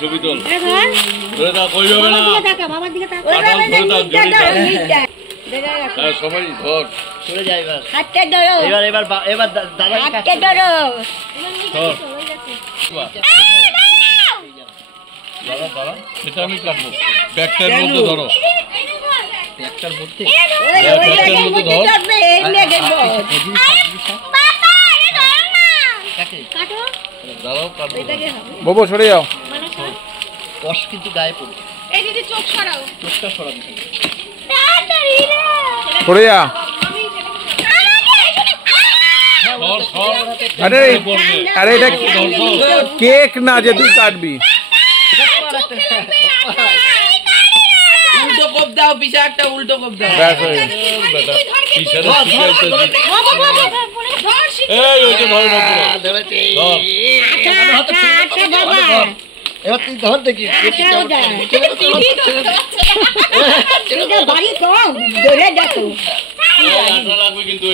ছবি তোল সবাই ধর চলে যায় এবার এবার এবার দাদা সেটা আমি কাটবো ব্যাগটার মধ্যে ধরো ব্যাগটার মধ্যে ধর বাবু সরে যাও কষ কিন্তু গায়ে পড়বে এই দিদি চোখ সরাও চোখটা সরাও সরে যা আরে আরে এটা কেক না যে তুই কাটবি উল্টো কোপ দাও পিছা একটা উল্টো কোপ দাও ব্যাস হয়ে গেল বেটা পিছারে এই ওই তো ধরে না ধরেছি আচ্ছা বাবা এবার তুই ধর দেখি এটা বাড়ি তো ধরে যাতো লাগবে কিন্তু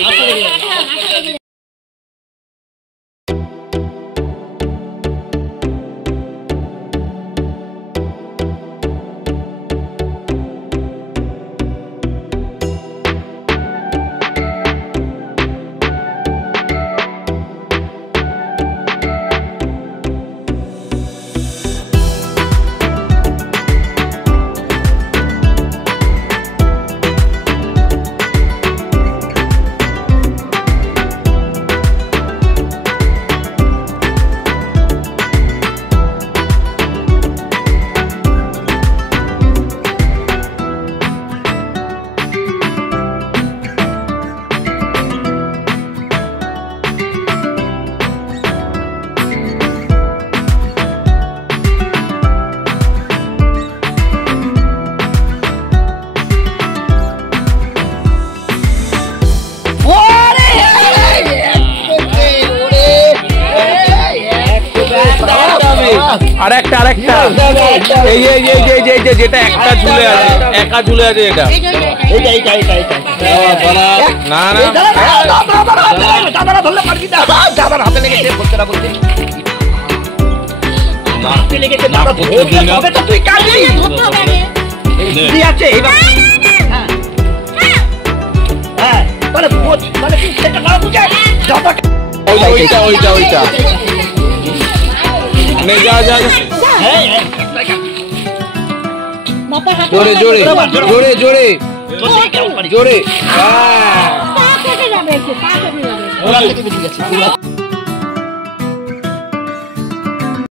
আরেকটা এই যেটা একটা ঝুলে আছে একা ঝুলে আছে এটা না না হাতে লেগেছে বলতে না বলতে হাতে লেগেছে তুই কাটবি আছে হ্যাঁ তাহলে মানে সেটা না বুঝে ওইটা জোরে জোরে জোরে জোরে জোরে